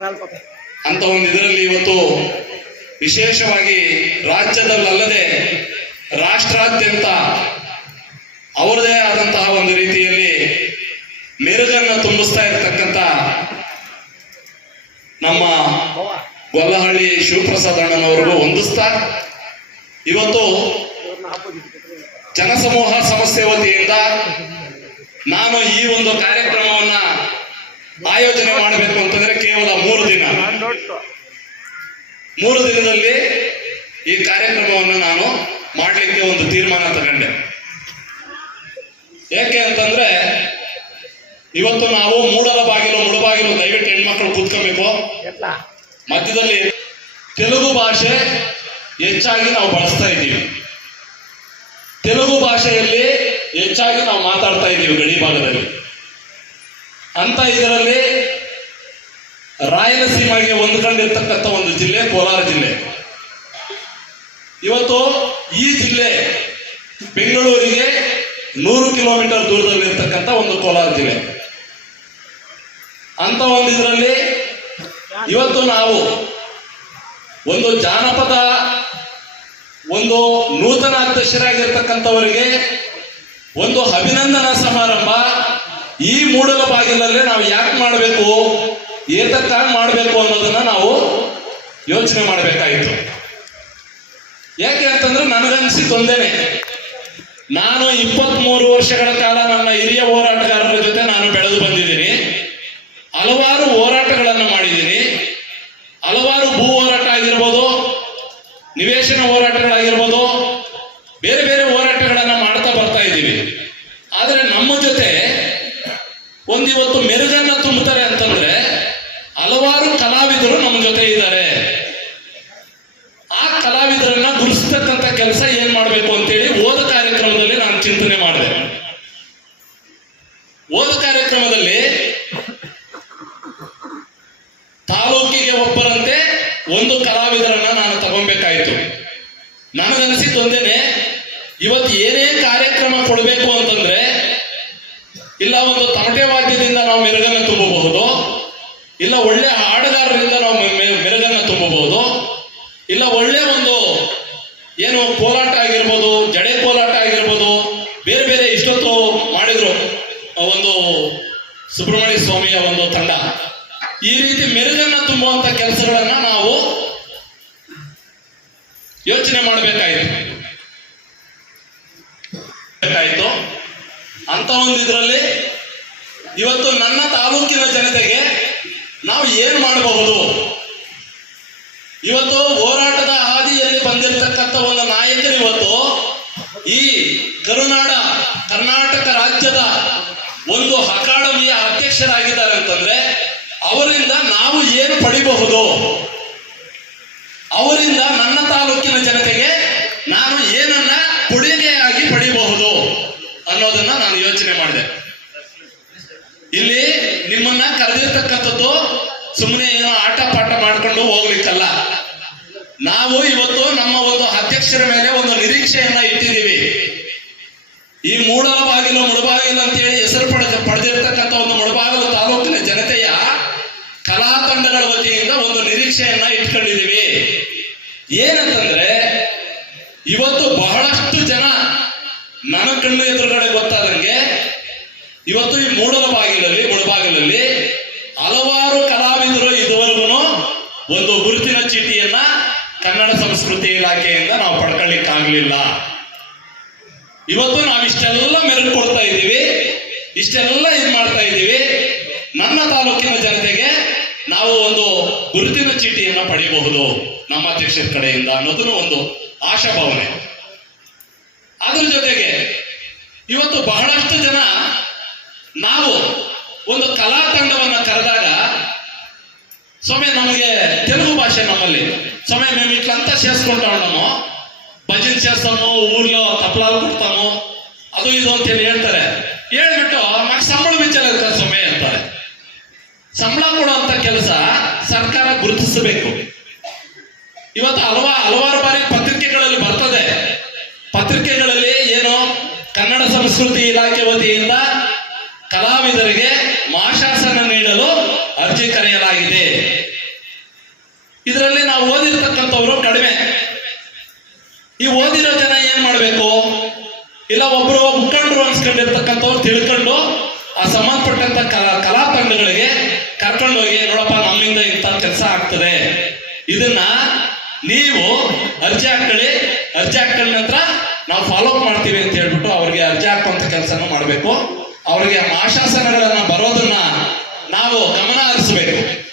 ಅಂತ ಒಂದು ಇದರಲ್ಲಿ ಇವತ್ತು ವಿಶೇಷವಾಗಿ ರಾಜ್ಯದಲ್ಲದೆ ರಾಷ್ಟ್ರಾದ್ಯಂತ ಅವರದೇ ಆದಂತಹ ಒಂದು ರೀತಿಯಲ್ಲಿ ಮೆರುಗನ್ನು ತುಂಬಿಸ್ತಾ ಇರತಕ್ಕಂತ ನಮ್ಮ ಗೊಲ್ಲಹಳ್ಳಿ ಶಿವಪ್ರಸಾದ್ ಅಣ್ಣನವರಿಗೂ ಹೊಂದಿಸ್ತಾ ಇವತ್ತು ಜನಸಮೂಹ ಸಮಸ್ಯೆ ವತಿಯಿಂದ ನಾನು ಈ ಒಂದು ಕಾರ್ಯಕ್ರಮವನ್ನ ಆಯೋಜನೆ ಮಾಡಬೇಕು ಅಂತಂದ್ರೆ ಕೇವಲ ಮೂರು ದಿನ. ಮೂರು ದಿನದಲ್ಲಿ ಈ ಕಾರ್ಯಕ್ರಮವನ್ನು ನಾನು ಮಾಡಲಿಕ್ಕೆ ಒಂದು ತೀರ್ಮಾನ ತಗೊಂಡೆ. ಯಾಕೆ ಅಂತಂದ್ರೆ ಇವತ್ತು ನಾವು ಮೂಡಲ ಬಾಗಿಲು, ಮುಳುಬಾಗಿಲು ದಯವಿಟ್ಟು ಹೆಣ್ಮಕ್ಳು ಕೂತ್ಕೋಬೇಕು. ಮಧ್ಯದಲ್ಲಿ ತೆಲುಗು ಭಾಷೆ ಹೆಚ್ಚಾಗಿ ನಾವು ಬಳಸ್ತಾ ಇದ್ದೀವಿ. ತೆಲುಗು ಭಾಷೆಯಲ್ಲಿ ಹೆಚ್ಚಾಗಿ ನಾವು ಮಾತಾಡ್ತಾ ಇದ್ದೀವಿ ಗಡಿ ಭಾಗದಲ್ಲಿ. ಅಂತ ಇದರಲ್ಲಿ ರಾಯಲಸೀಮಾಗೆ ಹೊಂದ್ಕೊಂಡಿರ್ತಕ್ಕಂಥ ಒಂದು ಜಿಲ್ಲೆ, ಕೋಲಾರ ಜಿಲ್ಲೆ. ಇವತ್ತು ಈ ಜಿಲ್ಲೆ ಬೆಂಗಳೂರಿಗೆ ನೂರು ಕಿಲೋಮೀಟರ್ ದೂರದಲ್ಲಿರ್ತಕ್ಕಂಥ ಒಂದು ಕೋಲಾರ ಜಿಲ್ಲೆ. ಅಂತ ಒಂದು ಇದರಲ್ಲಿ ಇವತ್ತು ನಾವು ಒಂದು ಜಾನಪದ, ಒಂದು ನೂತನ ಅಧ್ಯಕ್ಷರಾಗಿರ್ತಕ್ಕಂಥವರಿಗೆ ಒಂದು ಅಭಿನಂದನಾ ಸಮಾರಂಭ ಈ ಮೂಡಲ ಬಾಗಿಲಲ್ಲೇ ನಾವು ಯಾಕೆ ಮಾಡಬೇಕು? ಏತಕ್ಕಾಗಿ ಮಾಡಬೇಕು ಅನ್ನೋದನ್ನ ನಾವು ಯೋಚನೆ ಮಾಡಬೇಕಾಯಿತು. ಯಾಕೆ ಅಂತಂದ್ರೆ ನನಗನ್ಸಿತ್ತೊಂದೇನೆ ನಾನು ನಾನು ಇಪ್ಪತ್ಮೂರು ವರ್ಷಗಳ ಕಾಲ ನನ್ನ ಹಿರಿಯ ಹೋರಾಟಗಾರರ ಜೊತೆ ನಾನು ಬೆಳೆದು ಬಂದಿದ್ದೀನಿ. ಹಲವಾರು ಹೋರಾಟಗಳನ್ನು ಮಾಡಿದ್ದೀನಿ ಹಲವಾರು ಭೂ ಹೋರಾಟ ಆಗಿರ್ಬೋದು ನಿವೇಶನ ಹೋರಾಟಗಳಾಗಿರ್ಬೋದು ಬೇರೆ ಬೇರೆ ಹೋರಾಟಗಳನ್ನ ಮಾಡ್ತಾ ಬರ್ತಾ ಇದ್ದೀವಿ ಆದರೆ ನಮ್ಮ ಜೊತೆ ಒಂದಿವತ್ತು ಮೆರುಗನ್ನ ತುಂಬುತ್ತಾರೆ ಅಂತಂದ್ರೆ ಹಲವಾರು ಕಲಾವಿದರು ನಮ್ಮ ಜೊತೆ ಇದ್ದಾರೆ ಆ ಗುರುಸ್ತಕ್ಕಂಥ ಕೆಲಸ ಏನ್ ಮಾಡಬೇಕು ಅಂತೇಳಿ ಓದ ಕಾರ್ಯಕ್ರಮದಲ್ಲಿ ನಾನು ಚಿಂತನೆ ಮಾಡಿದೆ. ಓದ ಕಾರ್ಯಕ್ರಮದಲ್ಲಿ ತಾಲೂಕಿಗೆ ಒಬ್ಬರಂತೆ ಒಂದು ಕಲಾವಿದರನ್ನ ನಾನು ತಗೊಬೇಕಾಯ್ತು. ನನಗನ್ಸಿದ್ದು ಒಂದೇನೆ, ಇವತ್ತು ಏನೇ ಕಾರ್ಯಕ್ರಮ ಕೊಡಬೇಕು ಅಂತಂದ್ರೆ ಇಲ್ಲ ಒಂದು ತಮಟೆ ವಾದ್ಯದಿಂದ ನಾವು ಮೆರುಗನ್ನು ತುಂಬಬಹುದು ಇಲ್ಲ ಒಳ್ಳೆ ಹಾಡುಗಾರರಿಂದ ನಾವು ಮೆ- ಮೆ- ಮೆರುಗನ್ನು ತುಂಬಬಹುದು ಇಲ್ಲ ಒಳ್ಳೆ ಒಂದು ಏನು ಕೋಲಾಟ ಆಗಿರ್ಬೋದು, ಜಡೆ ಕೋಲಾಟ ಆಗಿರ್ಬೋದು, ಬೇರೆ ಬೇರೆ ಇಷ್ಟೊತ್ತು ಮಾಡಿದ್ರು. ಒಂದು ಸುಬ್ರಹ್ಮಣ್ಯ ಸ್ವಾಮಿಯ ಒಂದು ತಂಡ. ಈ ರೀತಿ ಮೆರುಗನ್ನ ತುಂಬುವಂತ ಕೆಲಸಗಳನ್ನ ನಾವು ಯೋಚನೆ ಮಾಡಬೇಕಾಯಿತು. ಬೇಕಾಯಿತು. ಅಂತ ಒಂದು ಇದರಲ್ಲಿ ಇವತ್ತು ನನ್ನ ತಾಲೂಕಿನ ಜನತೆಗೆ ನಾವು ಏನ್ ಮಾಡಬಹುದು? ಇವತ್ತು ಹೋರಾಟದ ಹಾದಿಯಲ್ಲಿ ಬಂದಿರತಕ್ಕಂಥ ಒಂದು ನಾಯಕರು ಇವತ್ತು ಈ ಕರುನಾಡ ಕರ್ನಾಟಕ ರಾಜ್ಯದ ಒಂದು ಅಕಾಡೆಮಿಯ ಅಧ್ಯಕ್ಷರಾಗಿದ್ದಾರೆ ಅಂತಂದ್ರೆ ಅವರಿಂದ ನಾವು ಏನು ಪಡಿಬಹುದು? ಅವರಿಂದ ನನ್ನ ತಾಲೂಕಿನ ಜನತೆಗೆ ನಾನು ಏನನ್ನ ಕೊಡುಗೆಯಾಗಿ ಪಡಿಬಹುದು ಅನ್ನೋದನ್ನ ನಾನು ಯೋಚನೆ ಮಾಡಿದೆ. ಇಲ್ಲಿ ನಿಮ್ಮನ್ನ ಕರೆದಿರ್ತಕ್ಕಂಥದ್ದು ಸುಮ್ಮನೆ ಏನೋ ಆಟ ಪಾಠ ಮಾಡ್ಕೊಂಡು ಹೋಗ್ಲಿಕ್ಕಲ್ಲ. ನಾವು ಇವತ್ತು ನಮ್ಮ ಒಂದು ಅಧ್ಯಕ್ಷರ ಮೇಲೆ ಒಂದು ನಿರೀಕ್ಷೆಯನ್ನ ಇಟ್ಟಿದ್ದೀವಿ. ಈ ಮೂಡಲ ಬಾಗಿಲು ಮುಳಬಾಗಿಲು ಅಂತೇಳಿ ಹೆಸರು ಪಡೆದ ಪಡೆದಿರ್ತಕ್ಕಂಥ ಒಂದು ಮುಳಬಾಗಿಲು ತಾಲೂಕಿನ ಜನತೆಯ ಕಲಾ ತಂಡಗಳ ವತಿಯಿಂದ ಒಂದು ನಿರೀಕ್ಷೆಯನ್ನ ಇಟ್ಕೊಂಡಿದ್ದೀವಿ. ಏನಂತಂದ್ರೆ, ಇವತ್ತು ಬಹಳಷ್ಟು ಜನ ನನ್ನ ಕಣ್ಣು ಎದುರುಗಡೆ ಗೊತ್ತಾದಂಗೆ, ಇವತ್ತು ಈ ಮೂಡಲ ಬಾಗಿಲಲ್ಲಿ ಮುಳಬಾಗಿಲಲ್ಲಿ ಹಲವಾರು ಕಲಾವಿದರು ಇದುವರೆಗೂ ಒಂದು ಗುರುತಿನ ಚೀಟಿಯನ್ನ ಕನ್ನಡ ಸಂಸ್ಕೃತಿ ಇಲಾಖೆಯಿಂದ ನಾವು ಪಡ್ಕೊಳ್ಳಿಕ್ಕಾಗ್ಲಿಲ್ಲ ಇವತ್ತು ನಾವು ಇಷ್ಟೆಲ್ಲ ಮೆರುಗು ಕೊಡ್ತಾ ಇದ್ದೀವಿ ಇಷ್ಟೆಲ್ಲ ಇದು ಮಾಡ್ತಾ ಇದ್ದೀವಿ ನನ್ನ ತಾಲೂಕಿನ ಜನತೆಗೆ ನಾವು ಒಂದು ಗುರುತಿನ ಚೀಟಿಯನ್ನ ಪಡಿಬಹುದು ನಮ್ಮ ಅಧ್ಯಕ್ಷರ ಕಡೆಯಿಂದ ಅನ್ನೋದನ್ನು ಒಂದು ಆಶಾಭಾವನೆ ಅದ್ರ ಜೊತೆಗೆ ಇವತ್ತು ಬಹಳಷ್ಟು ಜನ ನಾವು ಒಂದು ಕಲಾ ತಂಡವನ್ನ ಕರೆದಾಗ ಸ್ವಾಮಿ ನಮಗೆ తెలుగు భాష నమ్మల్ని స్వామి మేము ఇట్లా అంతా చేసుకుంటా ఉన్నాము ಭಜನ್ చేస్తాము ఊర్లో ತಪ್ಪಲ కొడతాము ಅದು ಇದು ಅಂತೇಳಿ ಹೇಳ್ತಾರೆ. ಹೇಳ್ಬಿಟ್ಟು నాకు ಸಂಬಳ ವಿಚಾರ ಸಮಯ ಅಂತಾರೆ. ಸಂಬಳ ಕೊಡುವಂತ ಕೆಲಸ ಸರ್ಕಾರ ಗುರುತಿಸಬೇಕು. ಇವತ್ತು ಹಲವಾರು ಹಲವಾರು ಬಾರಿ ಪತ್ರಿಕೆಗಳಲ್ಲಿ ಬರ್ತದೆ. ಪತ್ರಿಕೆಗಳಲ್ಲಿ ಏನು ಕನ್ನಡ ಸಂಸ್ಕೃತಿ ಇಲಾಖೆ ವತಿಯಿಂದ ಕಲಾವಿದರಿಗೆ ಮಾಶಾಸನ ನೀಡಲು ಅರ್ಜಿ ಕರೆಯಲಾಗಿದೆ. ಇದರಲ್ಲಿ ನಾವು ಓದಿರ್ತಕ್ಕಂಥವರು ಕಡಿಮೆ. ಈ ಓದಿರೋ ಜನ ಏನ್ ಮಾಡ್ಬೇಕು? ಇಲ್ಲ, ಒಬ್ರು ಮುಖಂಡರು ಅನ್ಸ್ಕೊಂಡಿರ್ತಕ್ಕಂಥವ್ರು ತಿಳ್ಕೊಂಡು ಆ ಸಂಬಂಧಪಟ್ಟಂತ ಕಲಾ ಕಲಾ ಕರ್ಕೊಂಡು ಹೋಗಿ, ನೋಡಪ್ಪ, ನಮ್ಮಿಂದ ಇಂಥ ಕೆಲಸ ಆಗ್ತದೆ. ಇದನ್ನ ನೀವು ಅರ್ಜಿ ಹಾಕೊಳ್ಳಿ ಅರ್ಜಿ ಹಾಕೊಂಡ ನಂತರ ನಾವು ಫಾಲೋ ಅಪ್ ಮಾಡ್ತೀವಿ ಅಂತ ಹೇಳ್ಬಿಟ್ಟು ಅವ್ರಿಗೆ ಅರ್ಜಿ ಹಾಕುವಂತ ಕೆಲಸನ ಮಾಡಬೇಕು. ಅವ್ರಿಗೆ ಆಶಾಸನಗಳನ್ನ ಬರೋದನ್ನ ನಾವು ಗಮನ ಹರಿಸಬೇಕು.